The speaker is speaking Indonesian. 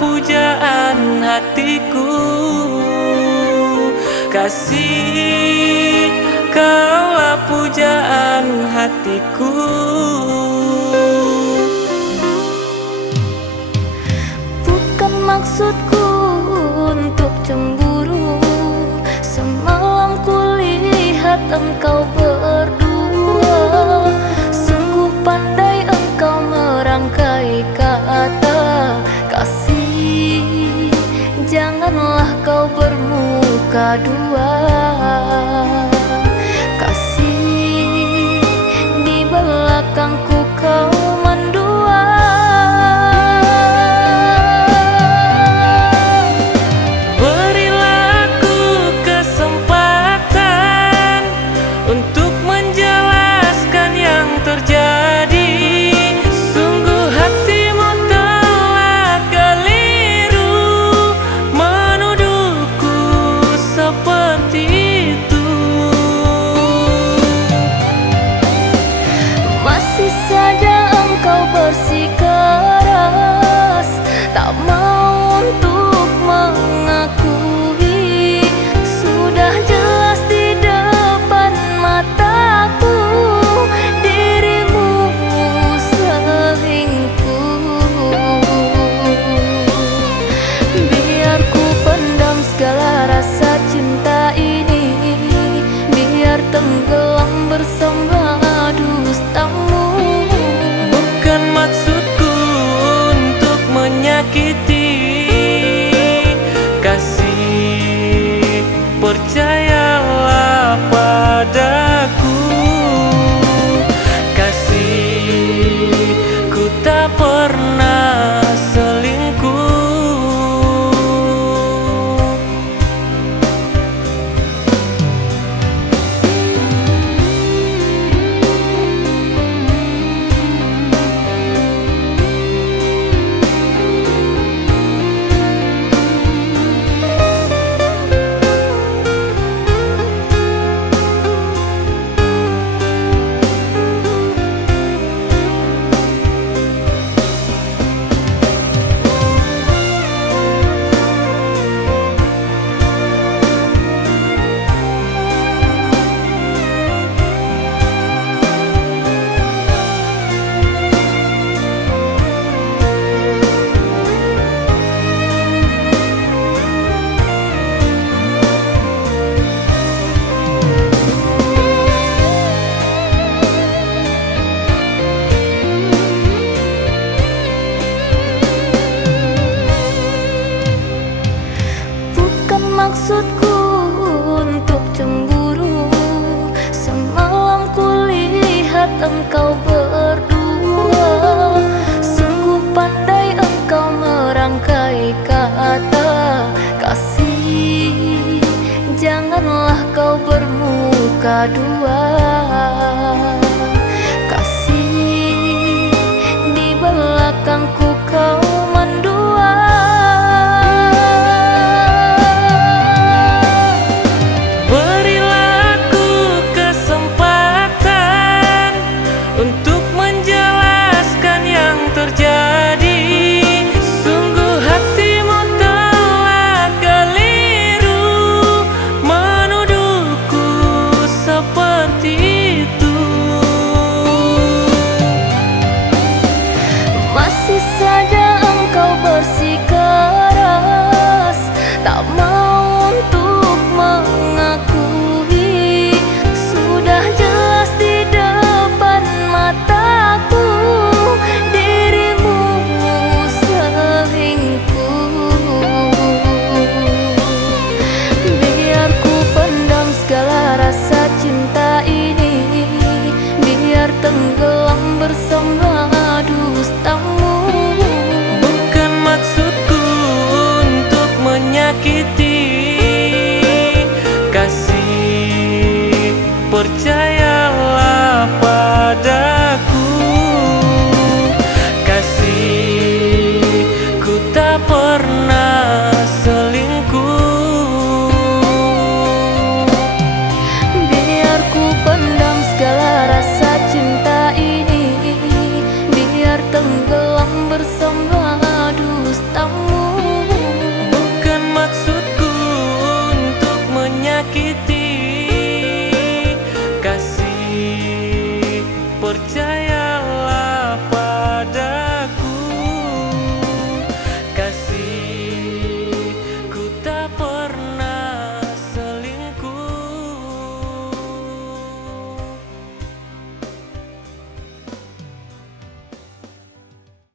pujaan hatiku. Kasih, kaulah pujaan hatiku. Bukan maksudku untuk cemburu, semalam kulihat engkau berdua. Sungguh pandai engkau merangkai kata. Kasih, janganlah kau bermuka dua. Kasih, di belakangku kau mendua. Berilah aku kesempatan untuk menjelaskan yang terjadi. Sungguh hatimu telah keliru menuduhku seperti itu. Masih saja engkau bersikeras, tak mau untuk mengakui. Sudah jelas di depan mataku, dirimu selingkuh. Biar ku pendam segala rasa cinta ini, biar tenggelam bersama dustamu. Bukan maksudku untuk menyakiti. Kasih, percayalah padaku. Kasih, ku tak pernah selingkuh. Maksudku untuk cemburu, semalam kulihat engkau berdua. Sungguh pandai engkau merangkai kata. Kasih, janganlah kau bermuka dua. Kasih, di belakangku kau mendua. Masih saja engkau bersikeras, tak mau untuk mengakui. Sudah jelas di depan mataku, dirimu selingkuh. Biar ku pendam segala rasa cinta ini, biar tenggelam bersama dustamu. Bukan maksudku untuk menyakiti. Kasih, percayalah pada